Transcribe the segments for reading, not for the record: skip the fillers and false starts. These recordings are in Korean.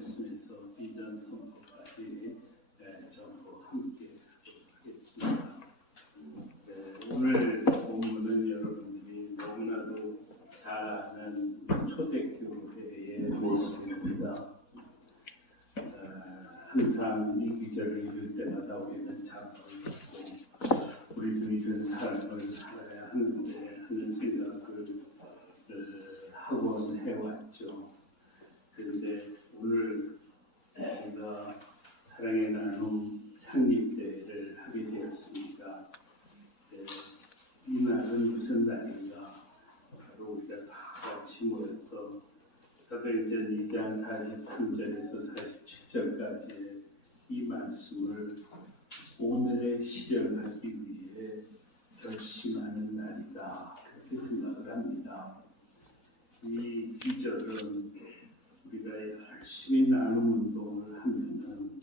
말씀에서 이전 선포까지 전부 함께 하겠습니다. 오늘 본문은 여러분들이 너무나도 잘 아는 초대교회의 모습입니다. 항상 이 기절을 읽을 때마다 우리는 자부하고 우리도 이런 삶을 살아야 하는데 하는 생각을 하곤 해왔죠. 그런데 오늘 우리가 사랑의 나눔 창립대회를 하게 되었습니다. 이 날은 무슨 날인가? 바로 우리가 다 같이 모여서 사도행전 2장 43절에서 47절까지 이 말씀을 오늘에 실현하기 위해 결심하는 날이다. 그렇게 생각을 합니다. 이 기절은 우리가 열심히 나눔 운동을 하면은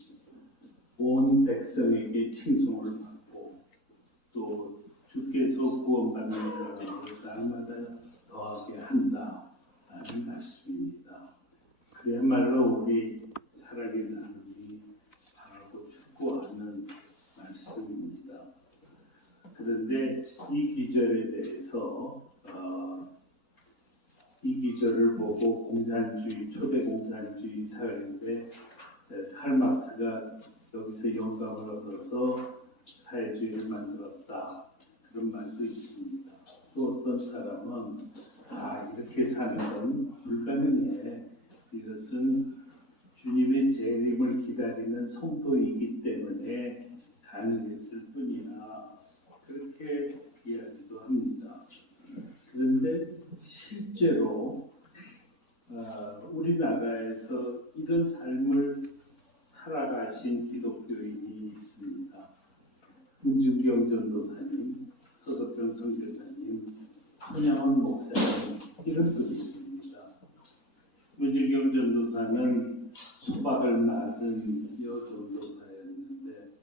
온 백성에게 칭송을 받고 또 주께서 구원받는 사람을 날마다 더하게 한다라는 말씀입니다. 그야말로 우리 살아계 나눔이 바라고 추구하는 말씀입니다. 그런데 이 기절에 대해서 이 기절을 보고 공산주의, 초대 공산주의 사회인데 칼막스가 여기서 영감을 얻어서 사회주의를 만들었다. 그런 말도 있습니다. 또 어떤 사람은 이렇게 사는 건 불가능해. 이것은 주님의 재림을 기다리는 성도이기 때문에 가능했을 뿐이야. 그렇게 이야기도 합니다. 그런데 실제로 우리나라에서 이런 삶을 살아가신 기독교인이 있습니다. 문중경 전도사님, 서덕경 선교사님, 손양원 목사님 이런 분들입니다. 문중경 전도사는 소박을 맞은 여전도사였는데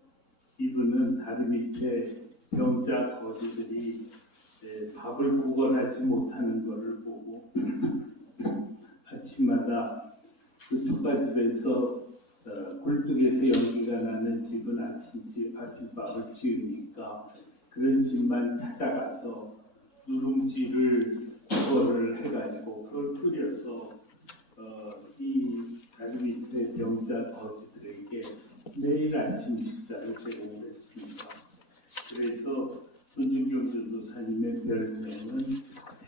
이분은 다리 밑에 병자 거지들이 밥을 구걸하지 못하는 것을 보고 아침마다 그 초가집에서 굴뚝에서 연기가 나는 집은 아침밥을 지으니까 그런 집만 찾아가서 누룽지를 구걸을 해가지고 그걸 끓여서 이 다리 밑에 병자 거지들에게 매일 아침 식사를 제공했습니다. 그래서 문중경 전도사님의 별명은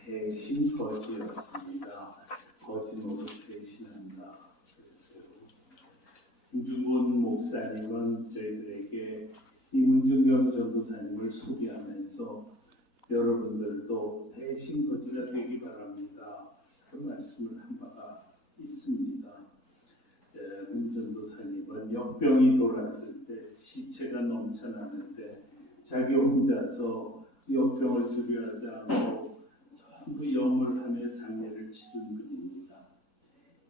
대신 거지였습니다. 거지 노릇 대신한다. 그래서요. 김중곤 목사님은 저희들에게 이 문중경 전도사님을 소개하면서 여러분들도 대신 거지가 되기 바랍니다. 그런 말씀을 한 바가 있습니다. 문 전도사님은 역병이 돌았을 때 시체가 넘쳐나는데 자기 혼자서 역병을 두려워하지 않고 전부 염을 하며 장례를 치른 분입니다.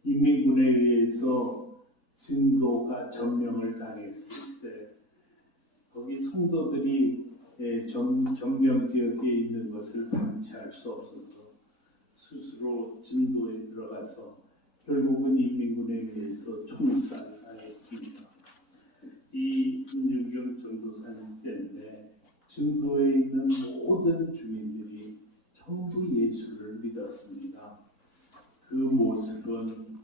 인민군에 의해서 진도가 점령을 당했을 때 거기 성도들이 점령 지역에 있는 것을 방치할 수 없어서 스스로 진도에 들어가서 결국은 인민군에 의해서 총살당했습니다. 이 문중경 전도사님 때문에 증도에 있는 모든 주민들이 전부 예수를 믿었습니다. 그 모습은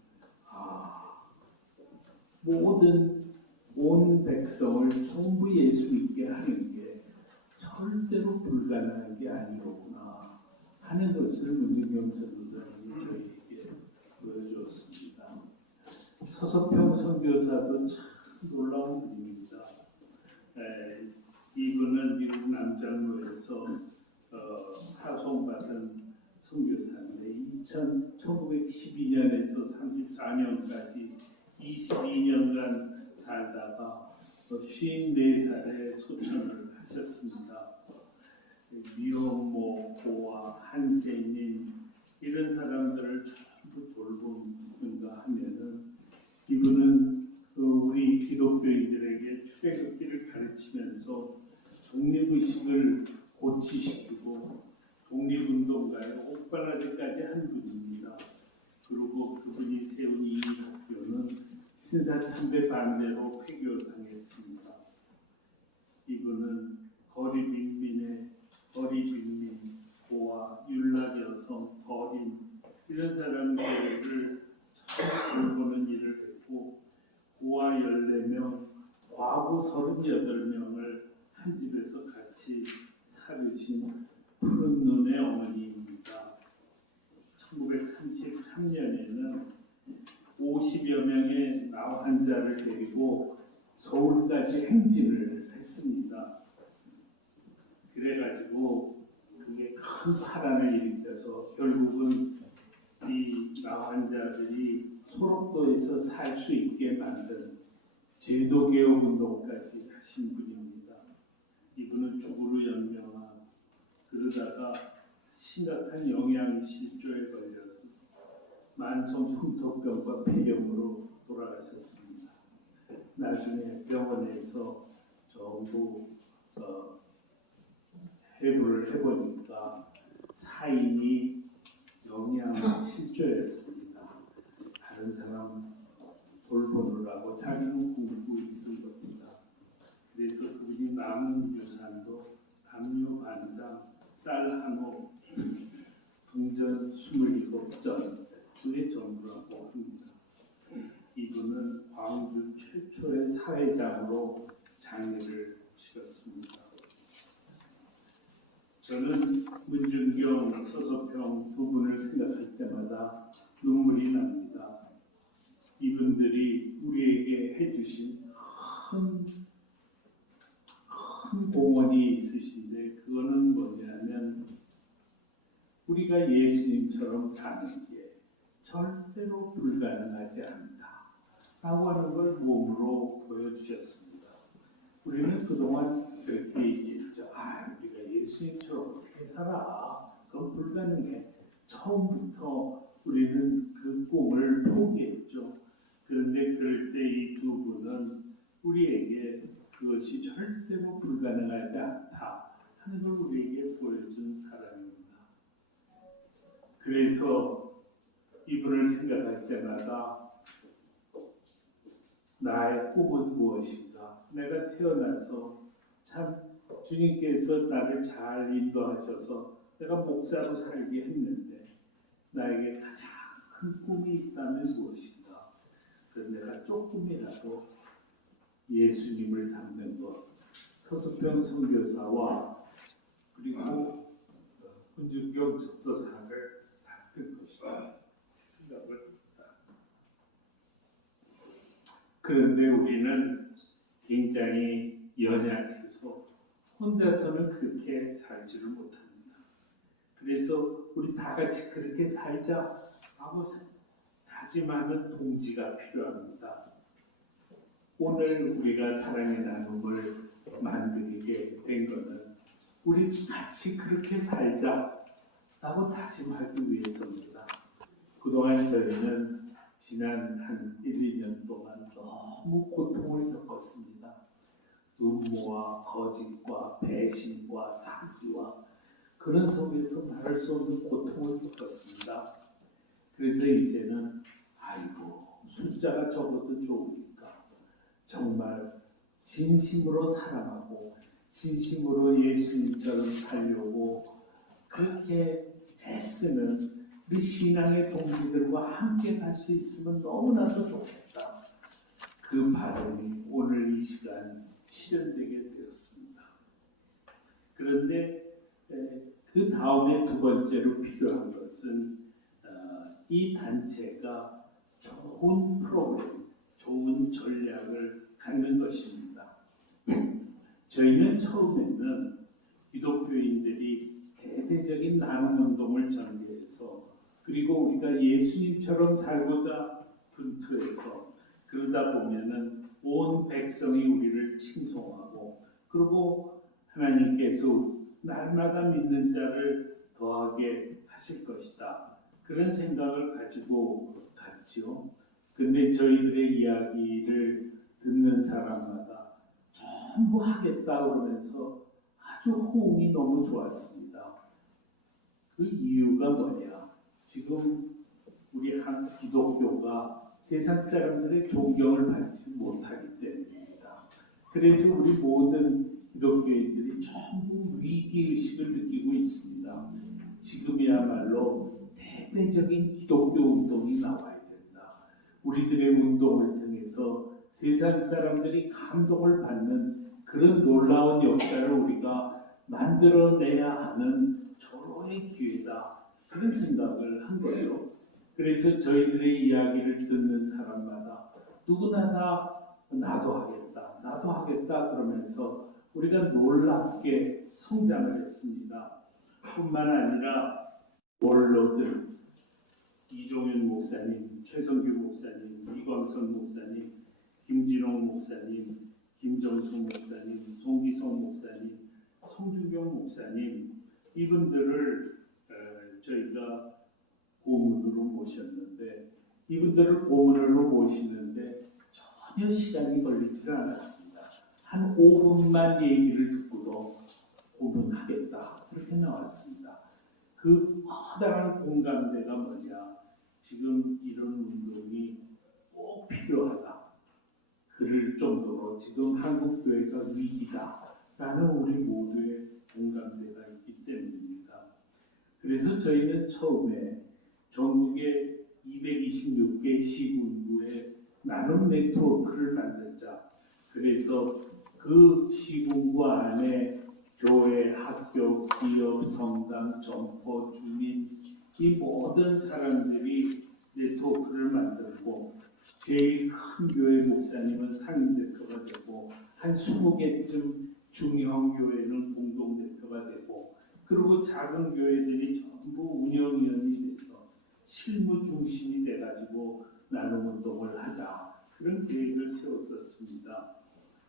온 백성을 전부 예수 믿게 하는 게 절대로 불가능한 게 아니로구나 하는 것을 문중경 전도사님이 저희에게 보여주었습니다. 서석평 선교사도 참 놀라운 분입니다. 이분은 미국 남장로에서 파송받은 선교사인데 1912년에서 34년까지 22년간 살다가 54살에 소천을 하셨습니다. 미혼모, 고아, 한세인 이런 사람들을 전부 돌보는가 하면은 이분은 우리 기독교인들에게 출애굽기를 가르치면서 독립의식을 고취시키고 독립운동가의 옥바라지까지 한 분입니다. 그리고 그분이 세운 이 학교는 신사참배 반대로 폐교당했습니다. 이분은 거리 빈민, 고아, 윤락 여성, 거린 이런 사람들을 돌보는 일을 했고 고아 14명, 과부 38명을 한 집에서 같이 살으신 푸른 눈의 어머니입니다. 1933년에는 50여 명의 나 환자를 데리고 서울까지 행진을 했습니다. 그래가지고 그게 큰 파란을 일으켜서 결국은 이 나 환자들이 소록도에서 살 수 있게 만든 제도개혁 운동까지 하신 분입니다. 이분은 죽으로 연명한 그러다가 심각한 영양실조에 걸려서 만성 풍토병과 폐렴으로 돌아가셨습니다. 나중에 병원에서 전부 해부를 해보니까 사인이 영양실조였습니다. 다른 사람 돌보느라고 자기는 굶고 있은 겁니다. 그래서 그분이 남은 유산도 담요 반장, 쌀 한 호, 동전 27전 그게 전부라고 합니다. 이분은 광주 최초의 사회장으로 장례를 치렀습니다. 저는 문준경, 서석평 두 분을 생각할 때마다 눈물이 납니다. 이분들이 우리에게 해주신 큰 공헌이 있으신데 그거는 뭐냐면 우리가 예수님처럼 사는 게 절대로 불가능하지 않다 라고 하는 걸 몸으로 보여주셨습니다. 우리는 그동안 그렇게 얘기했죠. 우리가 예수님처럼 어떻게 살아? 그건 불가능해. 처음부터 우리는 그 꿈을 포기했죠. 그런데 그럴 때 이 두 분은 우리에게 그것이 절대로 불가능하지 않다 하는 걸 우리에게 보여준 사람입니다. 그래서 이분을 생각할 때마다 나의 꿈은 무엇인가? 내가 태어나서 참 주님께서 나를 잘 인도하셔서 내가 목사로 살게 했는데 나에게 가장 큰 꿈이 있다면 무엇인가? 그래서 내가 조금이라도 예수님을 닮는 것, 서수평 선교사와 그리고 문준경 전도사를 닮는 것이다 생각을 합니다. 그런데 우리는 굉장히 연약해서 혼자서는 그렇게 살지를 못합니다. 그래서 우리 다 같이 그렇게 살자라고 다짐하는 동지가 필요합니다. 오늘 우리가 사랑의 나눔을 만들게 된 것은 우리 같이 그렇게 살자라고 다짐하기 위해서입니다. 그동안 저희는 지난 한 1, 2년 동안 너무 고통을 겪었습니다. 음모와 거짓과 배신과 사기와 그런 속에서 말할 수 없는 고통을 겪었습니다. 그래서 이제는 숫자가 적어도 좋으니까 정말 진심으로 사랑하고 진심으로 예수님처럼 살려고 그렇게 애쓰는 우리 신앙의 동지들과 함께 갈 수 있으면 너무나도 좋겠다. 그 바람이 오늘 이 시간 실현되게 되었습니다. 그런데 그 다음에 두 번째로 필요한 것은 이 단체가 좋은 프로그램, 좋은 전략을 갖는 것입니다. 저희는 처음에는 기독교인들이 대대적인 나눔운동을 전개해서 그리고 우리가 예수님처럼 살고자 분투해서 그러다 보면은 온 백성이 우리를 칭송하고 그리고 하나님께서 날마다 믿는 자를 더하게 하실 것이다. 그런 생각을 가지고 갔지요. 근데 저희들의 이야기를 듣는 사람마다 전부 하겠다 그러면서 아주 호응이 너무 좋았습니다. 그 이유가 뭐냐? 지금 우리 한 기독교가 세상 사람들의 존경을 받지 못하기 때문입니다. 그래서 우리 모든 기독교인들이 전부 위기의식을 느끼고 있습니다. 지금이야말로 대대적인 기독교 운동이 나와야 된다. 우리들의 운동을 통해서 세상 사람들이 감동을 받는 그런 놀라운 역사를 우리가 만들어내야 하는 절호의 기회다. 그런 생각을 한 거죠. 그래서 저희들의 이야기를 듣는 사람마다 누구나 다 나도 하겠다 그러면서 우리가 놀랍게 성장을 했습니다. 뿐만 아니라 원로들 이종윤 목사님, 최성규 목사님, 이광선 목사님, 김진홍 목사님, 김정수 목사님, 송기성 목사님, 송준경 목사님 이분들을 저희가 고문으로 모셨는데 이분들을 고문으로 모시는데 전혀 시간이 걸리지 않았습니다. 한 5분만 얘기를 듣고도 고문하겠다 그렇게 나왔습니다. 그 커다란 공감대가 뭐냐? 지금 이런 운동이 꼭 필요하다. 그럴 정도로 지금 한국교회가 위기다라는 우리 모두의 공감대가 있기 때문입니다. 그래서 저희는 처음에 전국의 226개 시군구에 나눔 네트워크를 만들자. 그래서 그 시군구 안에 교회, 학교, 기업, 성당, 점포, 주민 이 모든 사람들이 네트워크를 만들고 제일 큰 교회 목사님은 상임대표가 되고 한 20개쯤 중형 교회는 공동대표가 되고 그리고 작은 교회들이 전부 운영위원이 돼서 실무 중심이 돼가지고 나눔 운동을 하자 그런 계획을 세웠었습니다.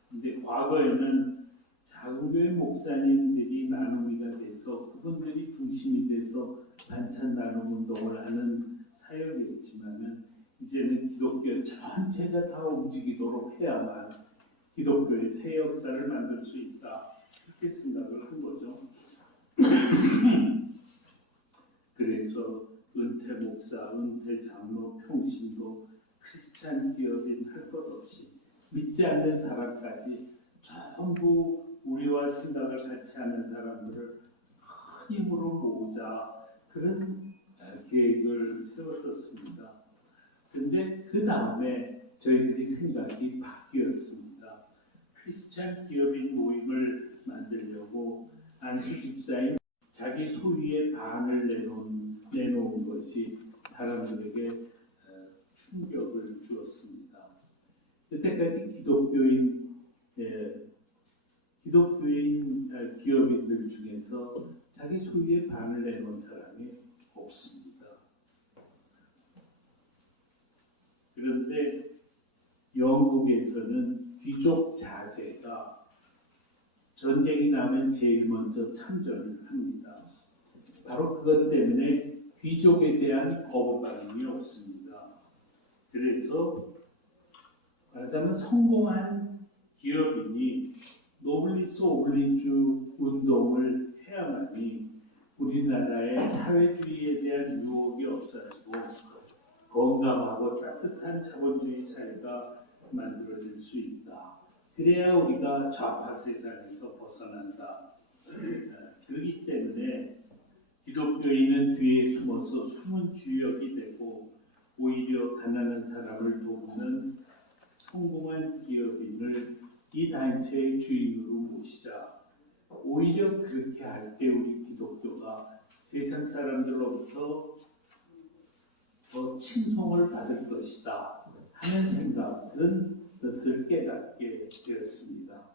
근데 과거에는 작은 교회 목사님들이 나눔이가 돼서 그분들이 중심이 돼서 반찬 나눔 운동을 하는 사역이었지만은 이제는 기독교 전체가 다 움직이도록 해야만 기독교의 새 역사를 만들 수 있다 이렇게 생각을 한 거죠. 그래서 은퇴 목사, 은퇴 장로, 평신도, 크리스찬 기업인 할 것 없이 믿지 않는 사람까지 전부 우리와 생각을 같이 하는 사람들을 큰 힘으로 모으자 그런 계획을 세웠었습니다. 그런데 그 다음에 저희들이 생각이 바뀌었습니다. 크리스찬 기업인 모임을 만들려고 안수 집사인 자기 소유의 반을 내놓은 것이 사람들에게 충격을 주었습니다. 여태까지 기독교인 기업인들 중에서 자기 소유의 반을 내놓은 사람이 없습니다. 그런데 영국에서는 귀족 자제가 전쟁이 나면 제일 먼저 참전을 합니다. 바로 그것 때문에 귀족에 대한 거부 반응이 없습니다. 그래서 말하자면 성공한 기업인이 노블리스 오블리주 운동을 해야만이 우리나라의 사회주의에 대한 유혹이 없어지고 건강하고 따뜻한 자본주의 사회가 만들어질 수 있다. 그래야 우리가 좌파 세상에서 벗어난다. 그렇기 때문에 기독교인은 뒤에 숨어서 숨은 주역이 되고 오히려 가난한 사람을 돕는 성공한 기업인을 이 단체의 주인으로 모시자. 오히려 그렇게 할 때 우리 기독교가 세상 사람들로부터 더 칭송을 받을 것이다 하는 생각, 그런 것을 깨닫게 되었습니다.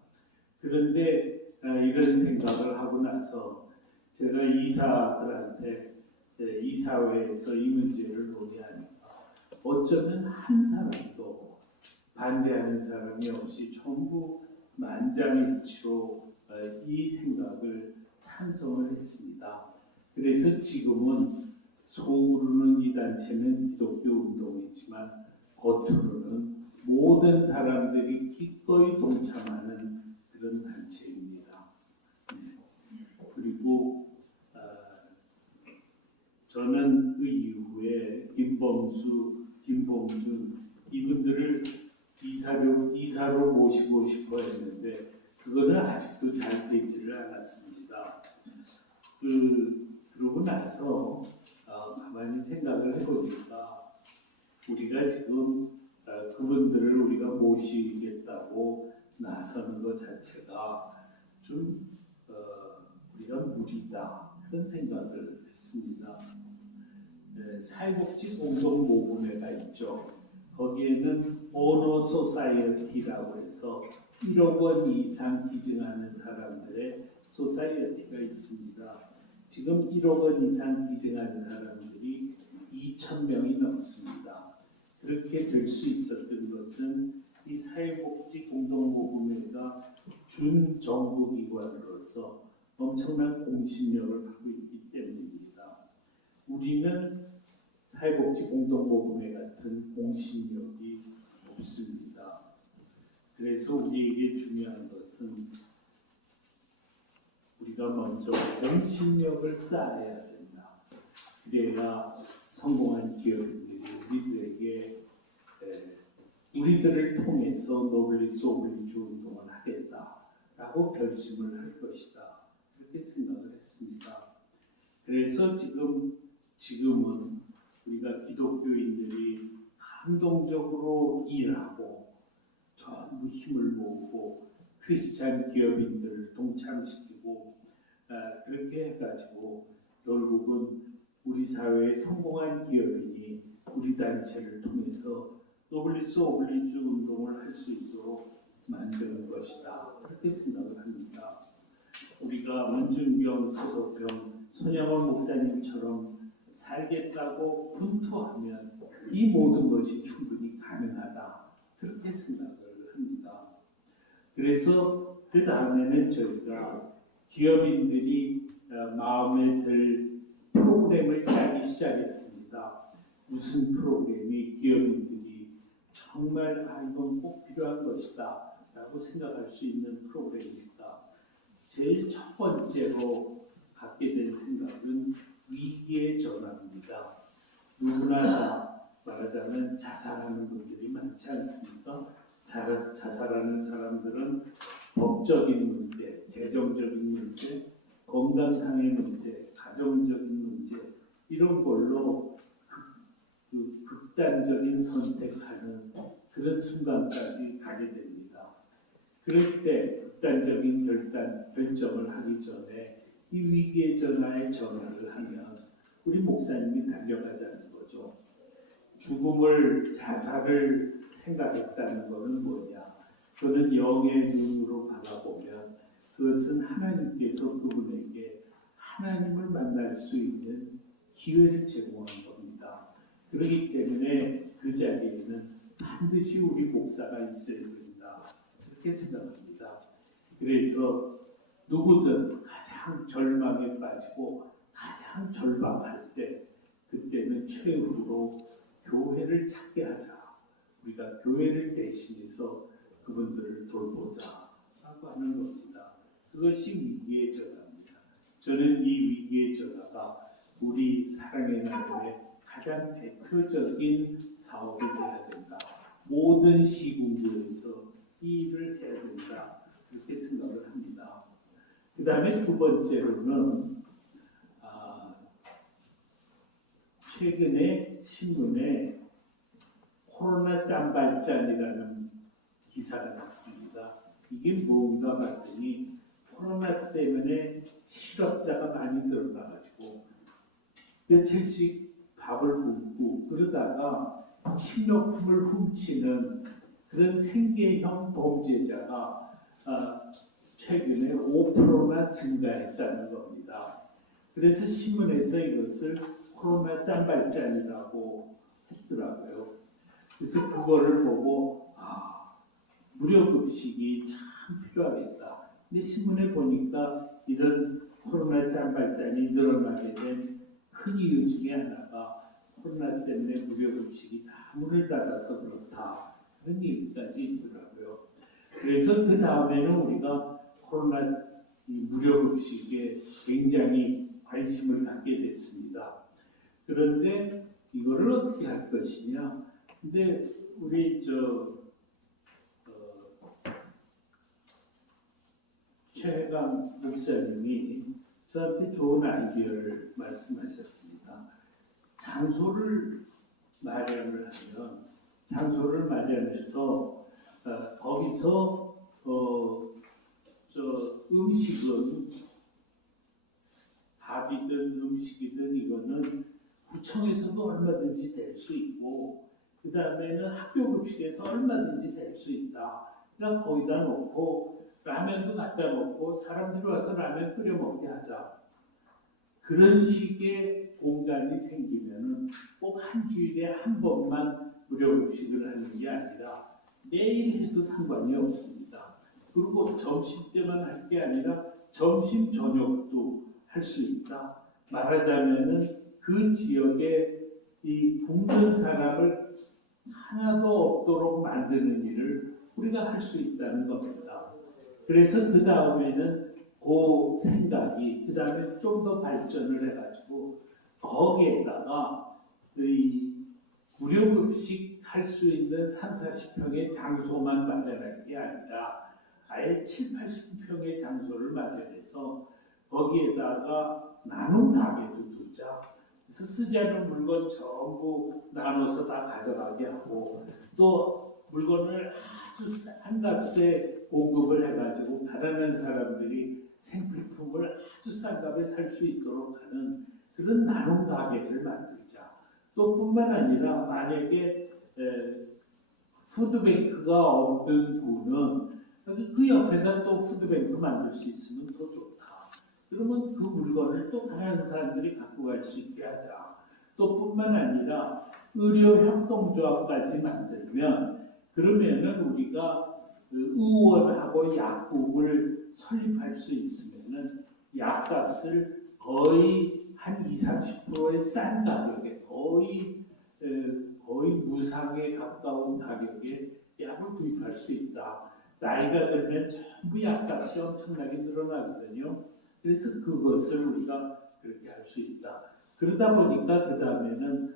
그런데 이런 생각을 하고 나서 제가 이사들한테 이사회에서 이 문제를 논의하니까 어쩌면 한 사람도 반대하는 사람이 없이 전부 만장일치로 이 생각을 찬성을 했습니다. 그래서 지금은 속으로는 이 단체는 기독교 운동이지만 겉으로는 모든 사람들이 기꺼이 동참하는 그런 단체입니다. 그리고 저는 그 이후에 김범준, 이분들을 이사로 모시고 싶어 했는데 그거는 아직도 잘 되지를 않았습니다. 그러고 나서 가만히 생각을 해보니까 우리가 지금 그분들을 우리가 모시겠다고 나서는 것 자체가 좀 우리가 무리다 그런 생각을 했습니다. 사회복지 공동모금회가 있죠. 거기에는 오너 소사이어티라고 해서 1억 원 이상 기증하는 사람들의 소사이어티가 있습니다. 지금 1억 원 이상 기증하는 사람들이 2,000명이 넘습니다. 그렇게 될 수 있었던 것은 이 사회복지 공동모금회가 준정부기관으로서 엄청난 공신력을 갖고 있기 때문입니다. 우리는 사회복지 공동모금회 같은 공신력이 없습니다. 그래서 우리에게 중요한 것은 우리가 먼저 공신력을 쌓아야 된다. 그래야 성공한 기업인들이 우리들을 통해서 노블리스 오블리주 운동을 하겠다라고 결심을 할 것이다. 그렇게 생각을 했습니다. 그래서 지금은 우리가 기독교인들이 감동적으로 일하고 전부 힘을 모으고 크리스찬 기업인들을 동참시키고 그렇게 해가지고 결국은 우리 사회에 성공한 기업인이 우리 단체를 통해서 노블리스 오블리주 운동을 할 수 있도록 만드는 것이다. 그렇게 생각을 합니다. 우리가 문준경, 서석병, 손양원 목사님처럼 살겠다고 분투하면 이 모든 것이 충분히 가능하다. 그렇게 생각을 합니다. 그래서 그 다음에는 저희가 기업인들이 마음에 들 프로그램을 짜기 시작했습니다. 무슨 프로그램이 기업인들이 정말 이건 꼭 필요한 것이다 라고 생각할 수 있는 프로그램입니다. 제일 첫 번째로 갖게 된 생각은 위기의 전환입니다. 누구나 다 말하자면 자살하는 분들이 많지 않습니까? 자살하는 사람들은 법적인 문제, 재정적인 문제, 건강상의 문제, 가정적인 문제 이런 걸로 극단적인 선택하는 그런 순간까지 가게 됩니다. 그럴 때 극단적인 결정을 하기 전에 이 위기의 전환에 전화를 하면 우리 목사님이 달려가자는 거죠. 자살을 생각했다는 것은 뭐냐? 그는 영의 눈으로 바라보면 그것은 하나님께서 그분에게 하나님을 만날 수 있는 기회를 제공한 겁니다. 그렇기 때문에 그 자리에는 반드시 우리 목사가 있어야 된다. 그렇게 생각합니다. 그래서 누구든 가장 절망에 빠지고 가장 절박할 때 그때는 최후로 교회를 찾게 하자. 우리가 교회를 대신해서 그분들을 돌보자 라고 하는 겁니다. 그것이 위기의 전화입니다. 저는 이 위기의 전화가 우리 사랑의 나라의 가장 대표적인 사업이 되어야 된다. 모든 시군구에서 이 일을 해야 된다. 그렇게 생각을 합니다. 그 다음에 두 번째로는 최근에 신문에 코로나 짬발짠이라는 기사가 났습니다. 이게 뭔가 봤더니 코로나 때문에 실업자가 많이 늘어나가지고 며칠씩 밥을 굶고 그러다가 식료품을 훔치는 그런 생계형 범죄자가 최근에 5%나 증가했다는 겁니다. 그래서 신문에서 이것을 코로나 짬발짠이라고 했더라고요. 그래서 그거를 보고 무료급식이 참 필요하겠다. 근데 신문에 보니까 이런 코로나 짬발짠이 늘어나게 된 큰 이유 중에 하나가 코로나 때문에 무료급식이 다 문을 닫아서 그렇다. 그런 얘기까지 있더라고요. 그래서 그 다음에는 우리가 코로나 무료급식에 굉장히 관심을 갖게 됐습니다. 그런데 이거를 어떻게 할 것이냐? 근데 우리 최혜강 목사님이 저한테 좋은 아이디어를 말씀하셨습니다. 장소를 마련해서 거기서 음식은 밥이든 음식이든 이거는 구청에서도 얼마든지 될 수 있고 그 다음에는 학교 급식에서 얼마든지 될 수 있다. 그냥 거기다 놓고 라면도 갖다 놓고 사람들이 와서 라면 끓여 먹게 하자. 그런 식의 공간이 생기면은 꼭 한 주일에 한 번만 무료 급식을 하는 게 아니라 매일 해도 상관이 없습니다. 그리고 점심 때만 할 게 아니라 점심 저녁도 할 수 있다. 말하자면은 그 지역에 이 굶는 사람을 하나도 없도록 만드는 일을 우리가 할 수 있다는 겁니다. 그래서 그 다음에는 그 생각이 그 다음에 좀 더 발전을 해가지고 거기에다가 이 무료급식 할 수 있는 3, 40평의 장소만 마련할 게 아니라 아예 7, 80평의 장소를 마련해서 거기에다가 나눔 가게도 두자. 그래서 쓰지 않은 물건 전부 나눠서 다 가져가게 하고 또 물건을 아주 싼 값에 공급을 해가지고 가난한 사람들이 생필품을 아주 싼 값에 살 수 있도록 하는 그런 나눔 가게를 만들자. 또 뿐만 아니라 만약에 푸드뱅크가 없는 구는 그 옆에다 또 푸드뱅크 만들 수 있으면 더 좋다. 그러면 그 물건을 또 가난한 사람들이 갖고 갈 수 있게 하자. 또 뿐만 아니라 의료협동조합까지 만들면 그러면은 우리가 의원하고 약국을 설립할 수 있으면은 약값을 거의 한 20, 30%의 싼 가격에 거의 무상에 가까운 가격에 약을 구입할 수 있다. 나이가 들면 전부 약값이 엄청나게 늘어나거든요. 그래서 그것을 우리가 그렇게 할 수 있다. 그러다 보니까 그 다음에는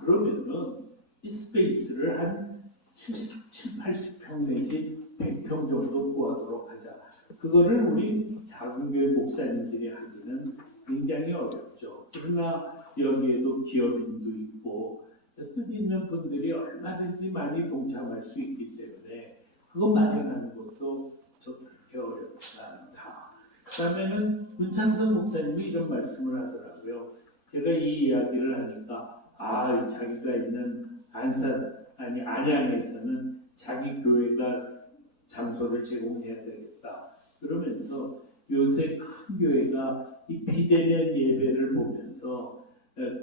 그러면은 이 스페이스를 한 70, 80평 내지 100평 정도 구하도록 하자. 그거를 우리 작은 교회 목사님들이 하기는 굉장히 어렵죠. 그러나 여기에도 기업인도 있고 뜻 있는 분들이 얼마든지 많이 동참할 수 있기 때문에 그거 마련하는 것도 그렇게 어렵지 않다. 그 다음에는 문창성 목사님이 이런 말씀을 하더라고요. 제가 이 이야기를 하니까 자기가 있는 안양에서는 자기 교회가 장소를 제공해야 되겠다. 그러면서 요새 큰 교회가 이 비대면 예배를 보면서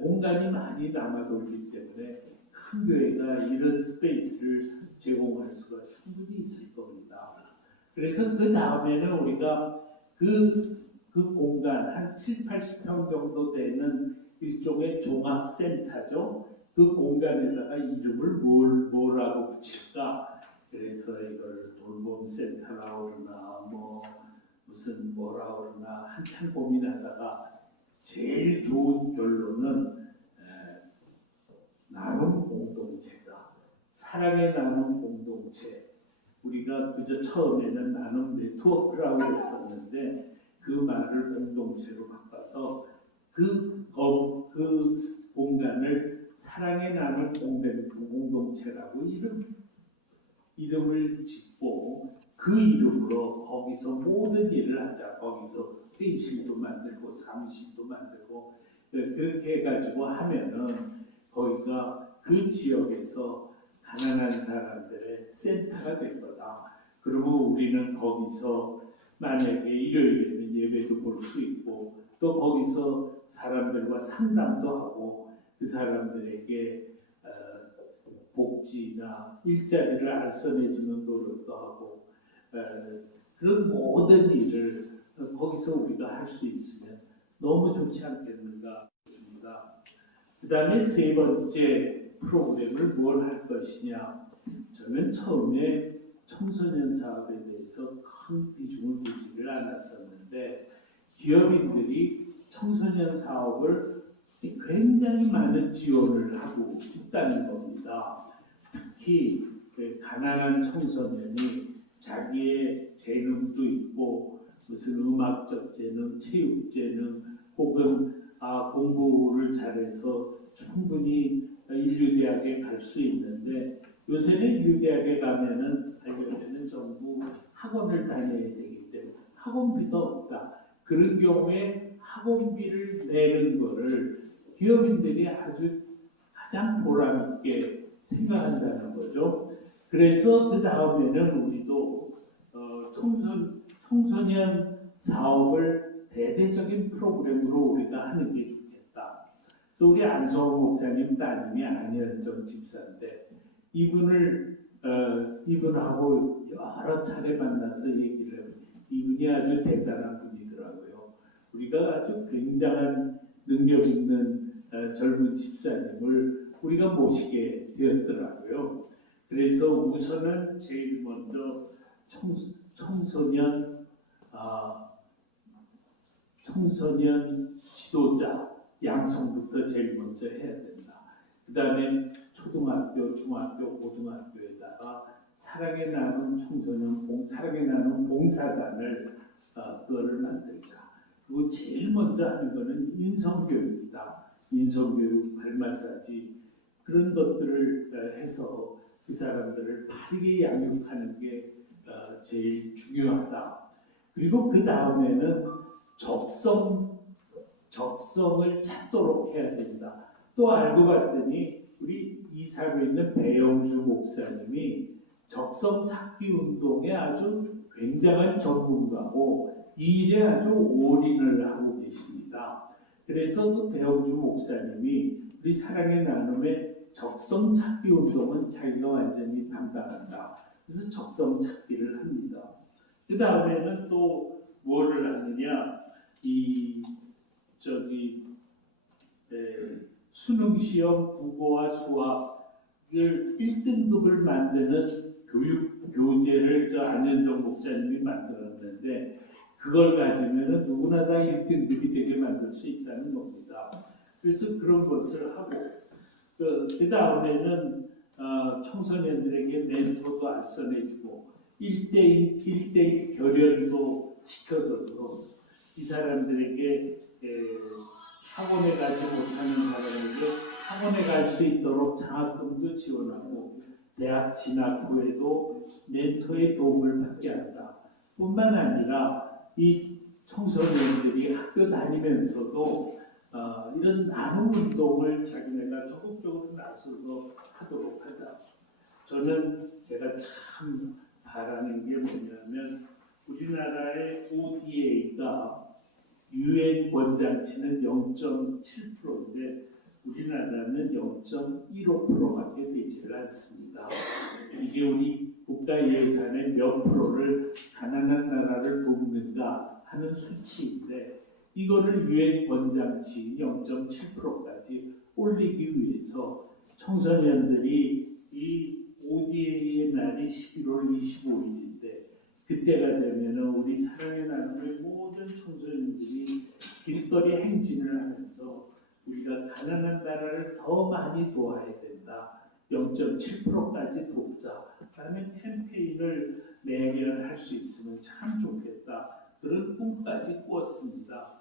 공간이 많이 남아돌기 때문에 큰 교회가 이런 스페이스를 제공할 수가 충분히 있을 겁니다. 그래서 그 다음에는 우리가 그 공간 한 7, 80평 정도 되는 일종의 종합센터죠. 그 공간에다가 이름을 뭐라고 붙일까? 그래서 이걸 돌봄센터라 그러나 무슨 뭐라 그러나 한참 고민하다가 제일 좋은 결론은 나눔 공동체다. 사랑의 나눔 공동체. 우리가 그저 처음에는 나눔 네트워크라고 했었는데 그 말을 공동체로 바꿔서 그 공간을 사랑의 나눔 공동체라고 이름을 짓고 그 이름으로 거기서 모든 일을 하자. 거기서 회의실도 만들고 사무실도 만들고 그렇게 해가지고 하면은 거기가 그 지역에서 가난한 사람들의 센터가 될 거다. 그러면 우리는 거기서 만약에 일요일에는 예배도 볼 수 있고 또 거기서 사람들과 상담도 하고 그 사람들에게 복지나 일자리를 알선해주는 노력도 하고 그런 모든 일을 거기서 우리가 할 수 있으면 너무 좋지 않겠는가 싶습니다. 그 다음에 세 번째 프로그램을 뭘 할 것이냐. 저는 처음에 청소년 사업에 대해서 큰 비중을 두지를 않았었는데 기업인들이 청소년 사업을 굉장히 많은 지원을 하고 있다는 겁니다. 특히 그 가난한 청소년이 자기의 재능도 있고 무슨 음악적 재능, 체육 재능 혹은 공부를 잘해서 충분히 인류대학에 갈 수 있는데 요새는 인류대학에 가면은 전부 학원을 다녀야 되기 때문에 학원비가 없다. 그런 경우에 학원비를 내는 거를 기업인들이 아주 가장 보람있게 생각한다는 거죠. 그래서 그 다음에는 우리도 청소년 사업을 대대적인 프로그램으로 우리가 하는 게 좋겠다. 또 우리 안성호 목사님 따님이 안현정 집사인데 이분하고 여러 차례 만나서 얘기를 해요. 이분이 아주 대단한 분이더라고요. 우리가 아주 굉장한 능력 있는 젊은 집사님을 우리가 모시게 되었더라고요. 그래서 우선은 제일 먼저 청소년 지도자 양성부터 제일 먼저 해야 된다. 그 다음에 초등학교, 중학교, 고등학교에다가 사랑의 나눔 청소년 사랑의 나눔 봉사단을 그거를 만들자. 그리고 제일 먼저 하는 거는 인성교육이다. 인성교육, 발마사지 그런 것들을 해서 그 사람들을 바르게 양육하는 게 제일 중요하다. 그리고 그 다음에는 적성을 찾도록 해야 된다. 또 알고 봤더니 우리 이사교에 있는 배영주 목사님이 적성 찾기 운동에 아주 굉장한 전문가고 이 일에 아주 올인을 하고 계십니다. 그래서 그 배영주 목사님이 우리 사랑의 나눔의 적성 찾기 운동은 자기가 완전히 담당한다. 그래서 적성 찾기를 합니다. 그 다음에는 또 뭐를 하느냐? 수능 시험 국어와 수학을 1등급을 만드는 교육 교재를 안현정 목사님이 만들었는데 그걸 가지면은 누구나 다 1등급이 되게 만들 수 있다는 겁니다. 그래서 그런 것을 하고 그 다음에는 청소년들에게 멘토도 알선해주고 1대1 결연도 시켜줘서 이 사람들에게 학원에 가지 못하는 사람에게 학원에 갈 수 있도록 장학금도 지원하고 대학 진학 후에도 멘토의 도움을 받게 한다. 뿐만 아니라 이 청소년들이 학교 다니면서도 이런 나눔 운동을 자기네가 적극적으로 나서서 하도록 하자. 제가 참 바라는 게 뭐냐면 우리나라의 ODA가 UN 권장치는 0.7%인데 우리나라는 0.15%밖에 되지를 않습니다. 이게 우리 국가 예산의 몇 프로를 가난한 나라를 돕는가 하는 수치인데 이거를 UN 권장치 0.7%까지 올리기 위해서 청소년들이 이 ODA의 날이 11월 25일인데 그때가 되면은 우리 사랑의 나눔의 모든 청소년들이 길거리 행진을 하면서 우리가 가난한 나라를 더 많이 도와야 된다. 0.7%까지 돕자. 라는 캠페인을 매년 할 수 있으면 참 좋겠다. 그런 꿈까지 꾸었습니다.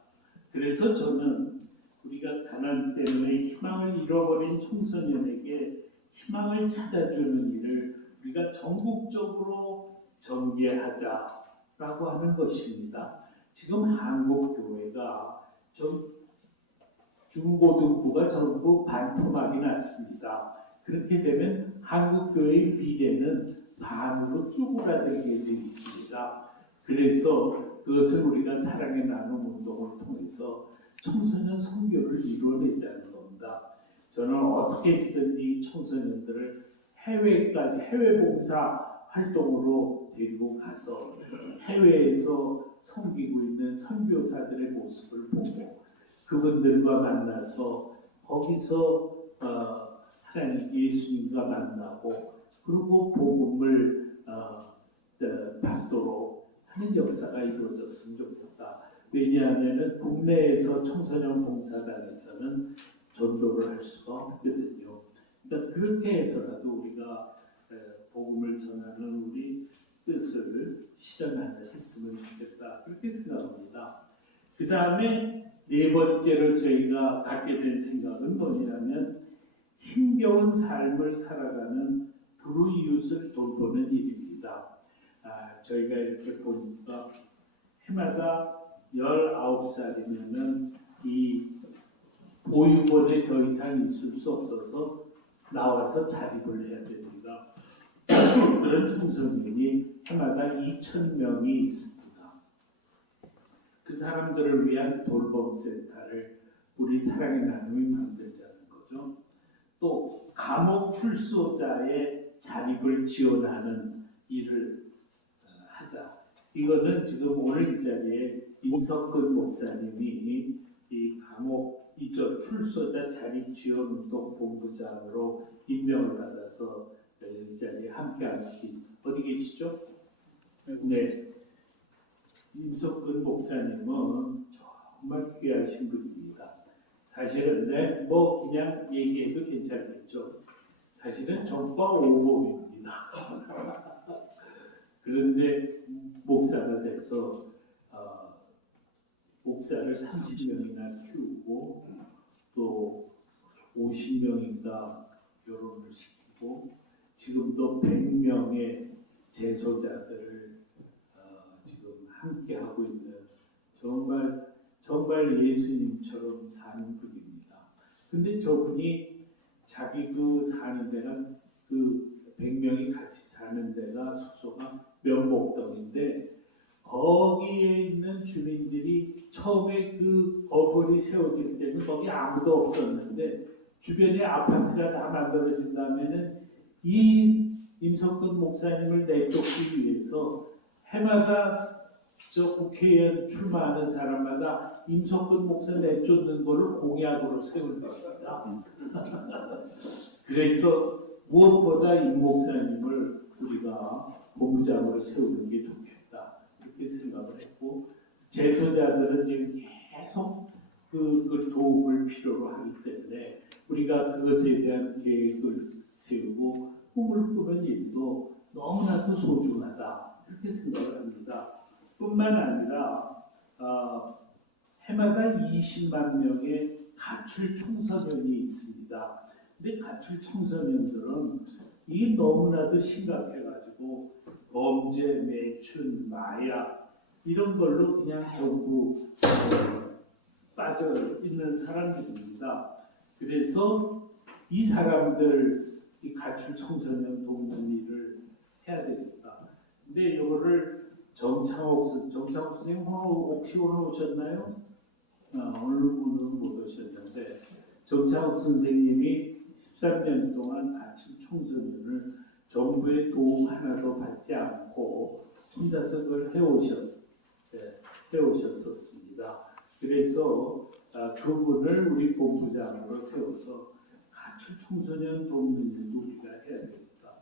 그래서 저는 우리가 가난 때문에 희망을 잃어버린 청소년에게 희망을 찾아주는 일을 우리가 전국적으로 전개하자라고 하는 것입니다. 지금 한국 교회가 중고등부가 전부 반토막이 났습니다. 그렇게 되면 한국 교회의 미래는 반으로 쪼그라들게 되어 있습니다. 그래서 그것을 우리가 사랑의 나눔 운동을 통해서 청소년 선교를 이루어내자는 겁니다. 저는 어떻게 해서든지 청소년들을 해외 봉사 활동으로 데리고 가서 해외에서 섬기고 있는 선교사들의 모습을 보고 그분들과 만나서 거기서 하나님 예수님과 만나고 그리고 복음을 받도록 하는 역사가 이루어졌으면 좋겠다. 왜냐하면 국내에서 청소년 봉사단에서는 전도를 할 수가 없거든요. 그러니까 그렇게 해서라도 우리가 복음을 전하는 우리 뜻을 실현했으면 좋겠다. 그렇게 생각합니다. 그 다음에 네 번째로 저희가 갖게 된 생각은 뭐냐면 힘겨운 삶을 살아가는 불우이웃을 돌보는 일입니다. 저희가 이렇게 보니까 해마다 19살이면은 이 보육원에 더 이상 있을 수 없어서 나와서 자립을 해야 됩니다. 그런 청소년이 해마다 2,000명이 있습니다. 그 사람들을 위한 돌봄센터를 우리 사랑의 나눔이 만들자는 거죠. 또 감옥 출소자의 자립을 지원하는 일을 하자. 이거는 지금 오늘 이 자리에 임석근 목사님이 이 감옥 이쪽 출소자 자립 지원 운동 본부장으로 임명을 받아서 이 자리에 함께 어디 계시죠? 네. 임석근 목사님은 정말 귀하신 분입니다. 사실은 뭐 그냥 얘기해도 괜찮겠죠. 사실은 전과 오범입니다. 그런데 목사가 돼서 목사를 30명이나 키우고 또 50명인가 결혼을 시키고 지금도 100명의 재소자들을 지금 함께 하고 있는 정말 예수님처럼 사는 분입니다. 근데 저분이 자기 그 사는 데는 그 100명이 같이 사는 데가 숙소가 명목동인데 거기에 있는 주민들이 처음에 그 건물이 세워질 때는 거기 아무도 없었는데 주변에 아파트가 다 만들어진 다음에는 이 임석근 목사님을 내쫓기 위해서 해마다 저 국회의원 출마하는 사람마다 임석근 목사 내쫓는 거를 공약으로 세울 겁니다. 그래서 무엇보다 임 목사님을 우리가 본부장으로 세우는 게 좋겠다 이렇게 생각을 했고 재소자들은 지금 계속 그 도움을 필요로 하기 때문에 우리가 그것에 대한 계획을 세우고 꿈을 꾸는 일도 너무나도 소중하다 이렇게 생각을 합니다. 뿐만 아니라 해마다 20만 명의 가출 청소년이 있습니다. 근데 가출 청소년들은 이게 너무나도 심각해가지고 범죄, 매춘, 마약 이런 걸로 그냥 전부 빠져 있는 사람들입니다. 그래서 이 사람들 이 가출 청소년 돕는 일을 해야 되겠다. 근데 이거를 정창옥 선생님 혹시 오늘 오셨나요? 오늘은 못 오셨는데 정창옥 선생님이 13년 동안 가출 청소년을 정부의 도움 하나도 받지 않고 혼자서 그걸 해오셨었습니다. 그래서 그분을 우리 본부장으로 세워서 가출 청소년 돕는 일도 우리가 해야 됩니다.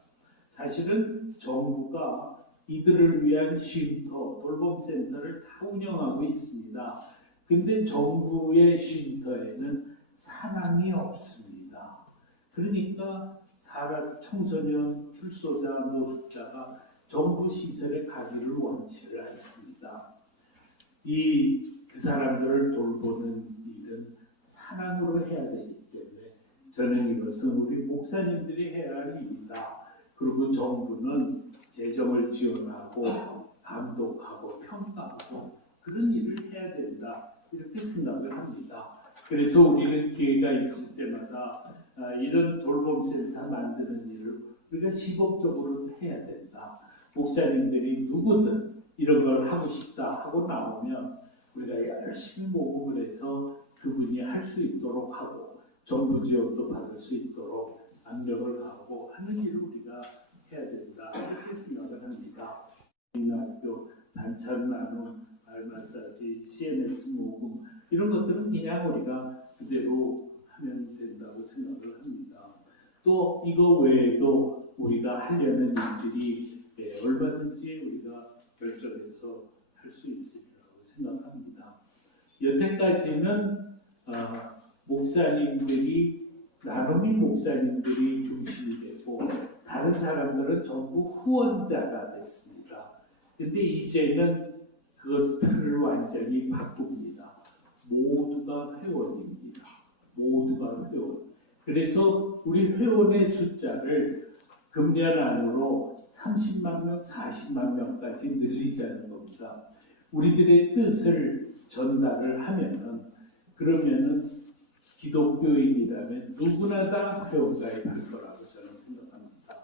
사실은 정부가 이들을 위한 쉼터, 돌봄센터를 다 운영하고 있습니다. 근데 정부의 쉼터에는 사람이 없습니다. 그러니까 청소년, 출소자, 노숙자가 정부 시설에 가기를 원치를 않습니다. 그 사람들을 돌보는 일은 사랑으로 해야 되기 때문에 저는 이것은 우리 목사님들이 해야 할 일이다. 그리고 정부는 재정을 지원하고 감독하고 평가하고 그런 일을 해야 된다. 이렇게 생각을 합니다. 그래서 우리는 기회가 있을 때마다 이런 돌봄센터 만드는 일을 우리가 시범적으로 해야 된다. 목사님들이 누구든 이런 걸 하고 싶다 하고 나오면 우리가 열심히 모금을 해서 그분이 할 수 있도록 하고 정부 지원도 받을 수 있도록 압력을 가하고 하는 일을 우리가 해야 된다. 이렇게 생각을 합니다. 학교 단찬 나눔, 알 마사지, CNS 모금 이런 것들은 그냥 우리가 그대로 하면 된다고 생각을 합니다. 또 이거 외에도 우리가 하려는 일들이 얼마든지 우리가 결정해서 할 수 있으리라고 생각합니다. 여태까지는 목사님들이 나눔이 목사님들이 중심이 되고 다른 사람들은 전부 후원자가 됐습니다. 근데 이제는 그 틀을 완전히 바꿉니다. 모두가 회원입니다. 모두가 회원. 그래서 우리 회원의 숫자를 금년 안으로 30만 명, 40만 명까지 늘리자는 겁니다. 우리들의 뜻을 전달을 하면은, 그러면은 기독교인이라면 누구나 다 회원가입할 거라고 저는 생각합니다.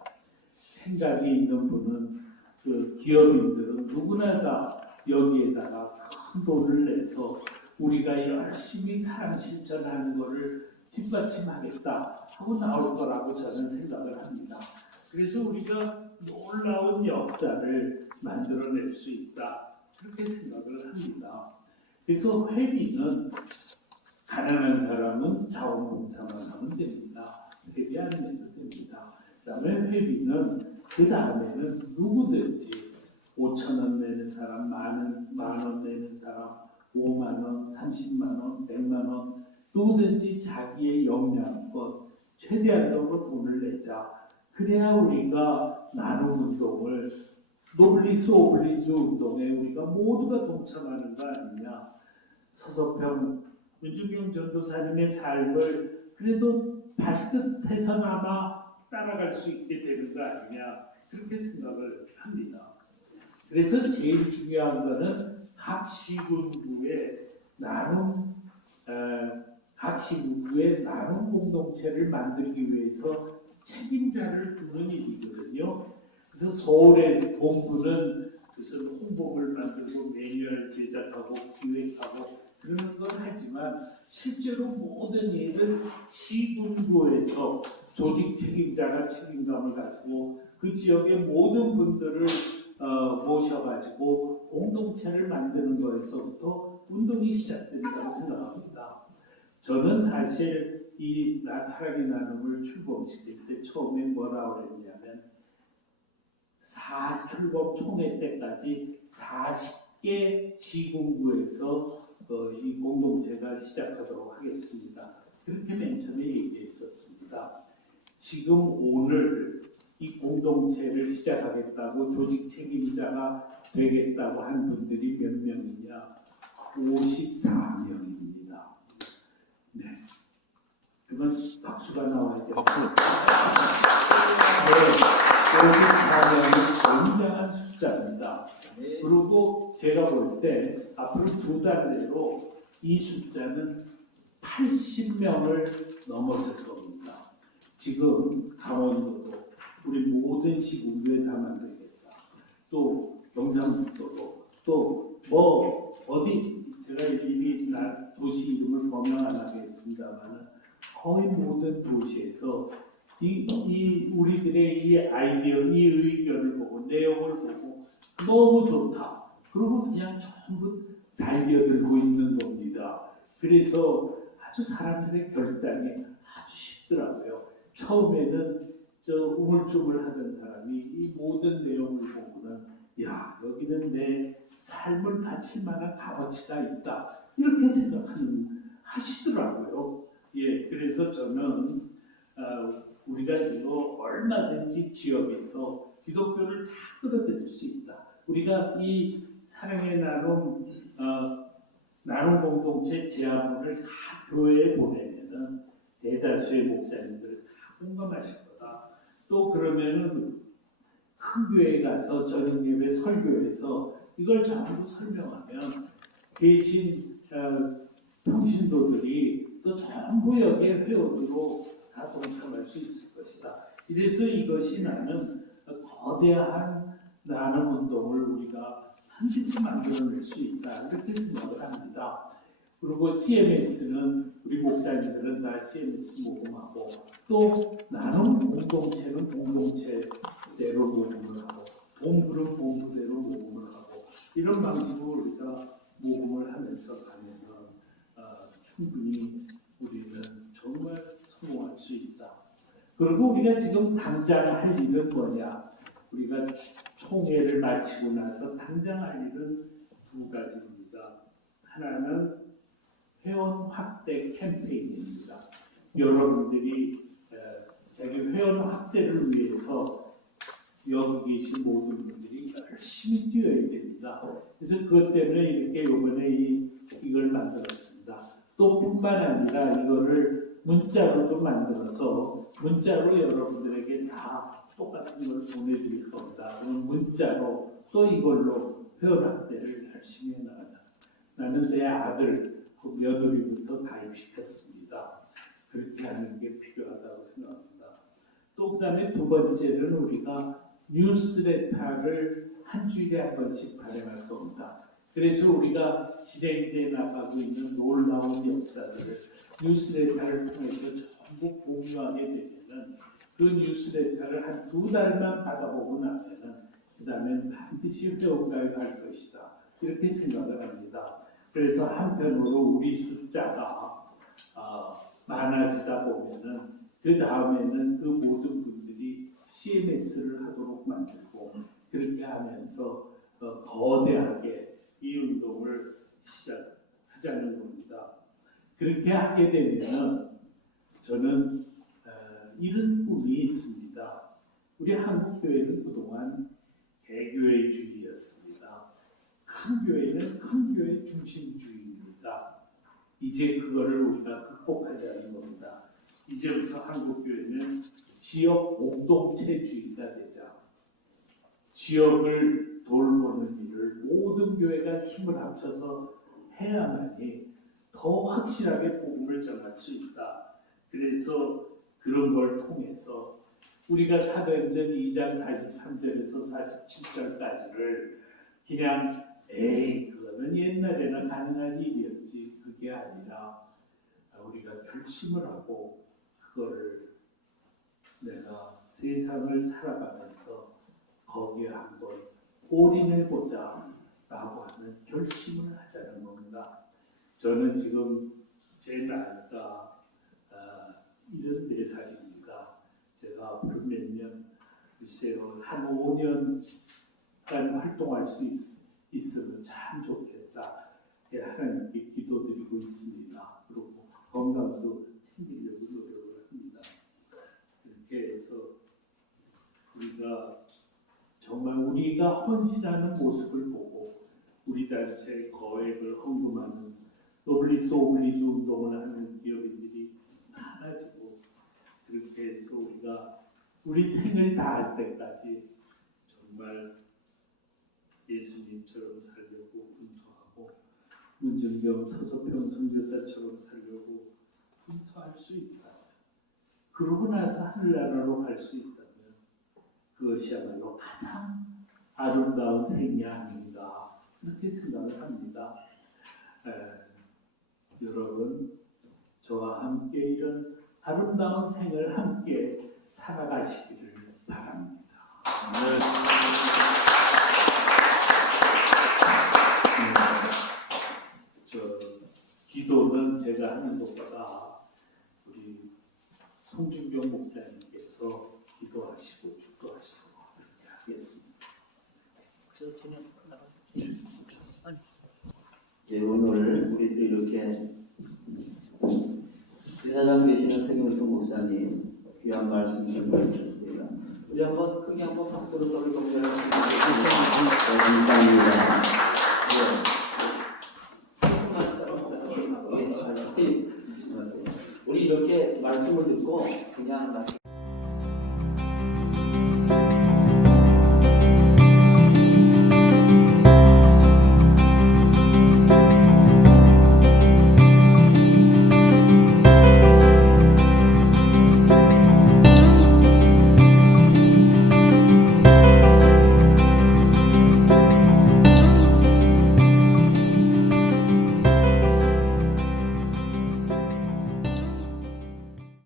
생각이 있는 분은, 그 기업인들은 누구나 다 여기에다가 큰 돈을 내서 우리가 열심히 사랑 실천하는 것을 뒷받침하겠다 하고 나올 거라고 저는 생각을 합니다. 그래서 우리가 놀라운 역사를 만들어낼 수 있다, 그렇게 생각을 합니다. 그래서 회비는 가난한 사람은 자원봉사만 하면 됩니다. 회비 안 내도 됩니다. 그 다음에 회비는 그 다음에는 누구든지 5,000원 내는 사람, 만 원 내는 사람, 5만 원, 30만 원, 100만 원, 누구든지 자기의 역량껏 최대한적으로 돈을 내자. 그래야 우리가 나눔 운동을, 노블리스 오블리주 운동에 우리가 모두가 동참하는 거 아니냐. 서석평 문중경 전도사님의 삶을 그래도 발끝에서나마 따라갈 수 있게 되는 거 아니냐, 그렇게 생각을 합니다. 그래서 제일 중요한 것은 각 시군구의 나눔 공동체를 만들기 위해서 책임자를 두는 일이거든요. 그래서 서울의 본부는 무슨 홍보를 만들고 매뉴얼 제작하고 기획하고 그러는 건 하지만 실제로 모든 일은 시군구에서 조직 책임자가 책임감을 가지고 그 지역의 모든 분들을 모셔가지고 공동체를 만드는 거에서부터 운동이 시작된다고 생각합니다. 저는 사실 이 사랑의 나눔을 출범시킬 때 처음에 뭐라고 그랬냐면 출범 총회 때까지 40개 시군구에서 이 공동체가 시작하도록 하겠습니다. 그렇게 맨 처음에 얘기했었습니다. 지금 오늘 이 공동체를 시작하겠다고 조직 책임자가 되겠다고 한 분들이 몇 명이냐? 54명입니다. 네. 그건 박수가 나와야 돼요. 박수. 네, 54명이 굉장한 숫자입니다. 네. 그리고 제가 볼 때 앞으로 2달 내로 이 숫자는 80명을 넘어설 겁니다. 지금 강원도도 우리 모든 시군구에 다 만들겠다. 또 경상북도도 또 뭐 어디 제가 이미 도시 이름을 범용 안 하겠습니다만은 거의 모든 도시에서 이 우리들의 이 아이디어, 이 의견을 보고 내용을 보고 너무 좋다. 그리고 그냥 전부 달려들고 있는 겁니다. 그래서 아주 사람들의 결단이 아주 쉽더라고요. 처음에는 우물쭈물 하던 사람이 이 모든 내용을 보고는 야, 여기는 내 삶을 바칠 만한 값어치가 있다, 이렇게 하시더라고요. 예, 그래서 저는 우리가 이거 얼마든지 지역에서 기독교를 다 끌어들일 수 있다. 우리가 이 사랑의 나눔 공동체 제안문을 다 교회에 보내면은 대다수의 목사님들 다 공감하실 거다. 또 그러면은 큰 교회에 가서 저녁 예배 설교에서 이걸 전부 설명하면 대신 평신도들이 또 전부 여기에 회원으로 다 동참할 수 있을 것이다. 이래서 이것이 나는 거대한 나눔 운동을 우리가 반드시 만들어낼 수 있다, 이렇게 생각을 합니다. 그리고 CMS는 우리 목사님들은 다 CMS 모금하고 또 나눔 공동체는 공동체대로 모금을 하고 본부는 본부대로 모금을 하고 이런 방식으로 우리가 모금을 하면서 가면 충분히 우리는 정말 성공할 수 있다. 그리고 우리가 지금 당장 할 일은 뭐냐? 우리가 총회를 마치고 나서 당장 할 일은 2가지입니다. 하나는 회원 확대 캠페인입니다. 여러분들이 자기 회원 확대를 위해서 여기 계신 모든 분들이 열심히 뛰어야 됩니다. 그래서 그것 때문에 이렇게 이번에 이걸 만들었습니다. 또 뿐만 아니라 이거를 문자로도 만들어서 문자로 여러분들에게 다 똑같은 걸 보내드릴 겁니다. 그럼 문자로 또 이걸로 회원 확대를 열심히 해나가자. 나는 내 아들 며느리부터 가입시켰습니다. 그렇게 하는 게 필요하다고 생각합니다. 또 그 다음에 두 번째는 우리가 뉴스레터를 한 주일에 한 번씩 발행할 겁니다. 그래서 우리가 진행돼 나가고 있는 놀라운 역사들을 뉴스레터를 통해서 전부 공유하게 되면은 그 뉴스레터를 한 2달만 받아보고 나면은 그 다음엔 반드시 회원가입할 것이다. 이렇게 생각을 합니다. 그래서 한편으로 우리 숫자가 많아지다 보면은 그 다음에는 그 모든 분들이 CMS를 하도록 만들고 그렇게 하면서 거대하게 이 운동을 시작하자는 겁니다. 그렇게 하게 되면 저는 이런 꿈이 있습니다. 우리 한국 교회는 그동안 개교회주의였습니다. 큰 교회는 큰 교회 중심주의입니다. 이제 그거를 우리가 극복하자는 겁니다. 이제부터 한국 교회는 지역 공동체주의가 되자. 지역을 돌보는 일을 모든 교회가 힘을 합쳐서 해야만이 더 확실하게 복음을 전할 수 있다. 그래서 그런 걸 통해서 우리가 사도행전 2장 43절에서 47절까지를 그냥 그거는 옛날에는 가능한 일이었지 그게 아니라 우리가 결심을 하고 그거를 내가 세상을 살아가면서 거기에 한번 올인해보자 라고 하는 결심을 하자는 겁니다. 저는 지금 제 나이가 74살입니다. 제가 앞으로 몇 년, 글쎄요, 한 5년간 활동할 수 있으면 참 좋겠다. 하나님께 기도드리고 있습니다. 그리고 건강도 챙기려고 노력을 합니다. 이렇게 해서 우리가 정말 우리가 헌신하는 모습을 보고 우리 단체의 거액을 헌금하는 노블리스 오블리주 운동을 하는 기업인들이 많아지고 그렇게 해서 우리가 우리 생을 다할 때까지 정말 예수님처럼 살려고 훈터하고 문준경 서서평 선교사처럼 살려고 훈터할 수 있다. 그러고 나서 하늘나라로 갈 수 있다면 그것이야말로 가장 아름다운 생이 아닌가 그렇게 생각을 합니다. 여러분 저와 함께 이런 아름다운 생을 함께 살아가시기를 바랍니다. 기도는 제가 하는 것보다 우리 송준경 목사님께서 기도하시고 축도하시고 그렇게 하겠습니다. 오늘 우리 또 이렇게 대사장 계시는 성경성 목사님 귀한 말씀 전해 주셨습니다. 우리 한번 크게 한번 박수로 서로 동작하겠습니다. 감사합니다. 우리 이렇게 말씀을 듣고 그냥